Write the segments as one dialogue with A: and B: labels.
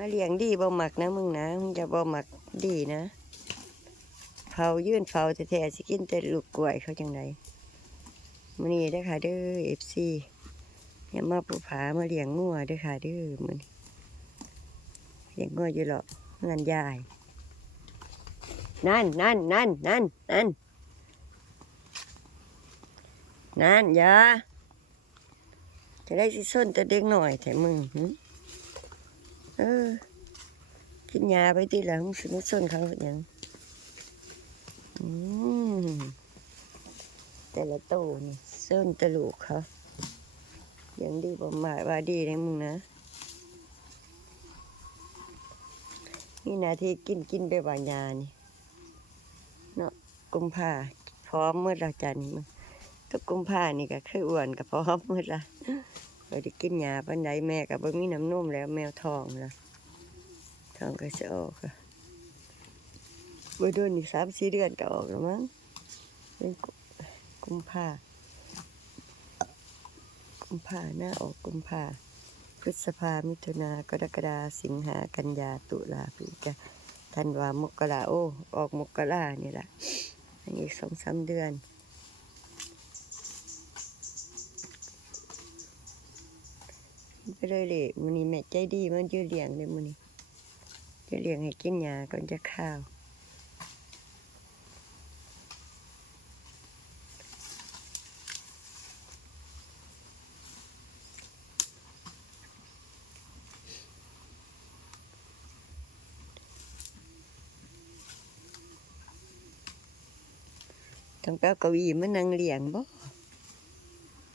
A: มาเลี้ยงดีบ่หมักนะมึงนะมึงจะบ่หมักดีนะเผายื่นเผาแท้ๆสิกินแต่ลูกกล้วยเขาจังไดมื้อนี้เด้อค่ะเด้อ FC อย่ามาผู้ผามาเลี้ยงงัวเด้อค่ะเด้อมื้อนี้เลี้ยงงัวอยู่หรอกงานยายนั่นนั่นนั่นนั่นนั่นนั่นอย่าจะได้สิส้นแต่เด็กหน่อยแต่มึง เออกินยาไปทีหลังสิไม่ส้นเขาเป็นหยังอืมแต่ละโตนี่ส้นตะลูกเขายังดีบ่มาว่าดีเลยมึงนะมีหนาทีกินกินไปบางยานี่เนาะกุมภาพร้อมเมื่อเราจันทร์มึงก็กุมภานี่ก็คืออ้วนก็พร้อมเมื่อละ เราได้กินยาปันใดแม่ก็บ่มีน้ำนมแล้วแมวทองแล้วทองก็จะออกค่ะบ่โดนอีกสามสี่เดือนก็ออกแล้วมั้งเป็นกุมภากุมภาหน้าออกกุมภาพฤษภามิถุนากรกฎาสิงหากันยาตุลาพฤศจิกาธันวามกราโอออกมกรานี่แหละอันอีกสองสามเดือน เลยเลยมันนี้แม่ใจดีมันยืดเลี้ยงเลยมันนี้จะเลี้ยงให้กินยาก่อนจะข้าวต้องไปเอาก้าอี้มานั่งเลี้ยงบ่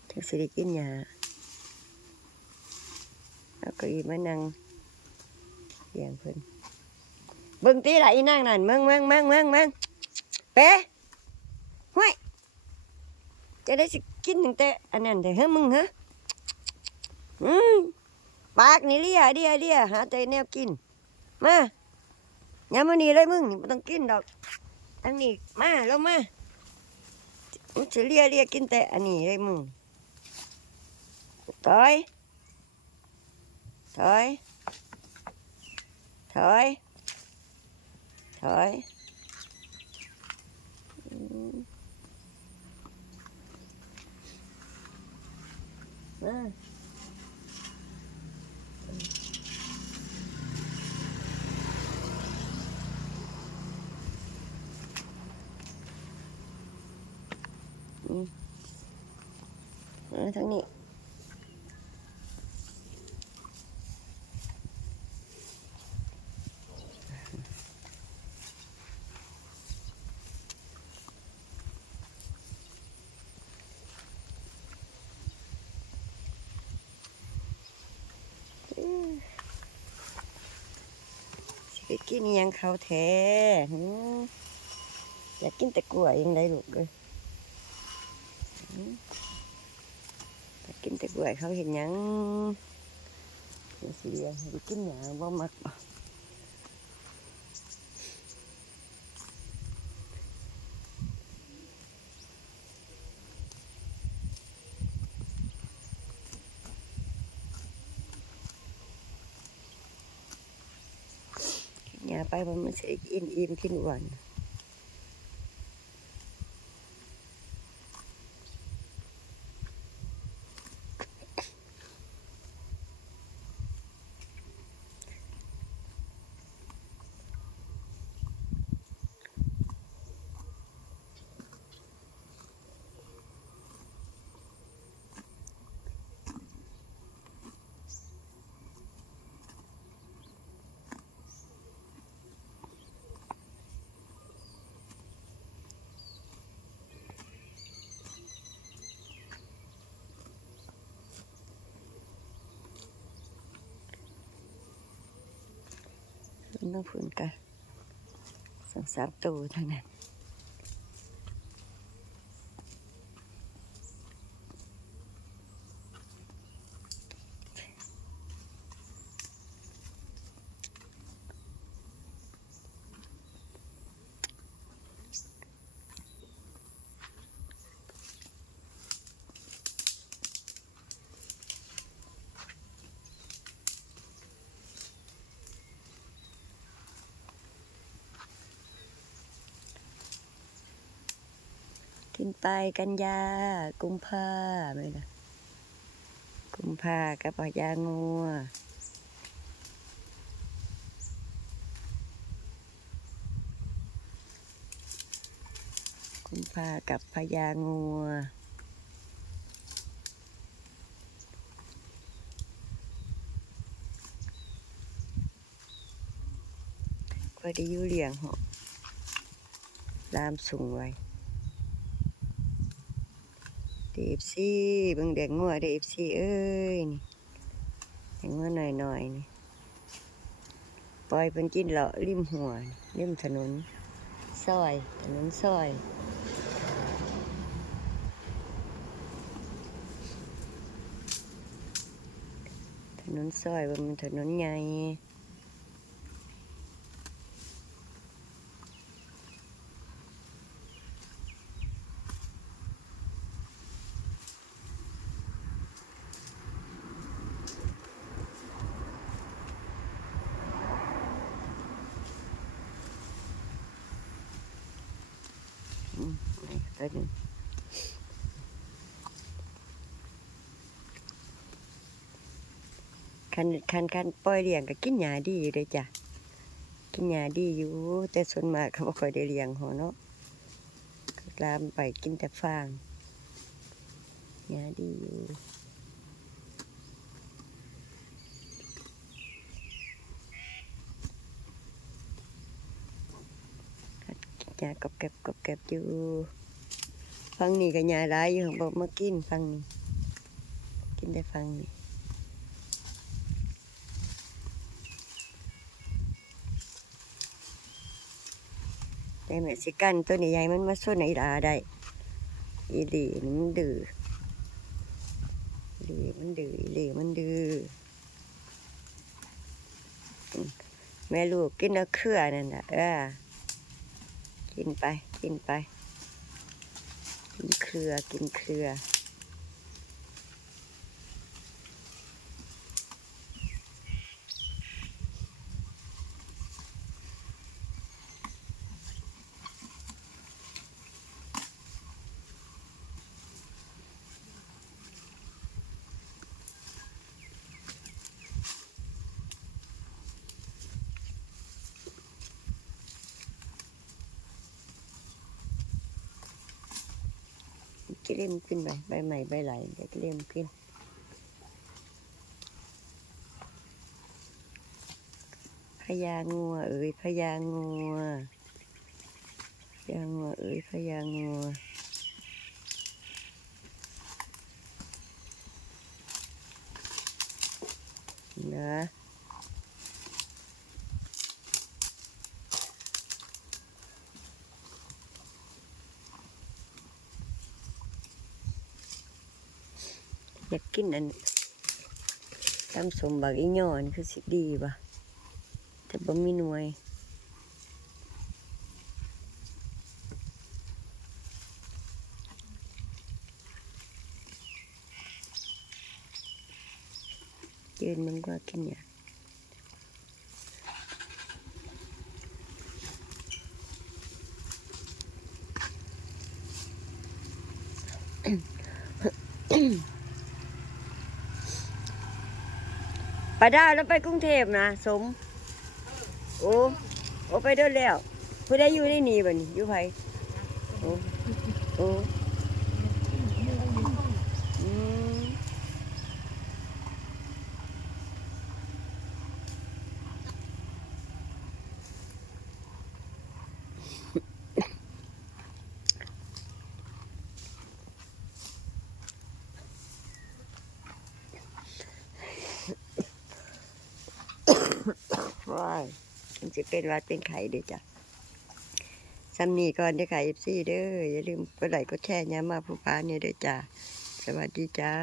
A: ถึงสิได้กินยาเอา ก้าอี้มานั่งเลี้ยงเพิ่นเบิ่งตีไหละอีนางนั่นเมืองเมืองเมืองเมืองเมืองเป๊ะห้วยจะได้สิกินตั้งแต่อันนั้นแต่เฮ้ยมึงฮะอืมปากนี่เลียเลียเลียหาแต่แนวกิน มาอย่ามมื้อนี้เลยมึงนี่ต้องกินดอกอันนี้มาลงมามันจะเลียเลียกินแต่อันนี้เลยมึงถอย ถอยถอยถอยอืมมามาทางนี้สิไป กินยังเขาแท้อยากกินแต่กล้วยยังไงลูกเลยหือยากกินแต่กล้วยเขาเห็นยังเสียงให้ไปกินหยังบ่มักบ่กินยา ไปมันมันสิอิ่มอิ่มๆกินอ้วน ต้องฝืนกันสองสามตัวเท่านั้น ขึ้นไปกันยา กุมภาไม่ละกุมภากับพญางัวกุมภากับพญางัวก็ได้อยู่เลี้ยงหาะลามสูงไว้ เดฟซีเบิ่งเด็กงัวเดอเอฟซีเอ้ยนี่เด็กงัวหน่อยหน่อยนี่ปล่อยเป็นกินเลาริมหัวริมถนนซอยถนนซอยถนนซอยว่ามันถนนใหญ่ อืม นี่ตัวหนึ่งคันคันคันปล่อยเลี้ยงก็กินหญ้าดีอยู่เลยจ้ะกินหญ้าดีอยู่ แต่ส่วนมากเขาบ่ค่อยได้เลี้ยงหัวเนาะลามไปกินแต่ฟางหญ้าดีอยู่หญ้ากบเก็บกบเก็บอยู่ ฟังนี่ก็หญ้าหลายอยู่บ่มากินฟังนี่กินแต่ฟังนี่แต่แม่สิกันตัวนี้ใหญ่มันมาส้นไอ้ดาได้อีหลีมันดื้ออีหลีมันดื้ออีหลีมันดื้อแม่ลูกกินเอาเครือนั่นนะเออกินไปกินไป รือกินเครือ กิเล่มขึ้นไปใบใหม่ใบไหลเดี๋ยวกิเล่มขึ้น พญางัว เอ๋ยพญางัวพญางัวเอ๋ยพญางัวนะ กกินอันตำสมบักอีหย่อนคือสิดีป่ะแต่บ่มีหน่วยยืนมันก็กินเนี่ย ไปได้แล้วไปกรุงเทพนะสม โอ้โอ้ไปเดินแล้วผู้ใดอยู่ในนีบ่นี่อยู่ไผโอ้โอ้ม ว้ายมันจะเป็นวัดเป็นไข่เด้อจ้ะซ้ำนี้ก่อนเด้อค่ะ FC เด้ออย่าลืมกดไลค์กดแชร์ย้ยมาผู้พาเนี่ยเด้อจ้ะสวัสดีจ้า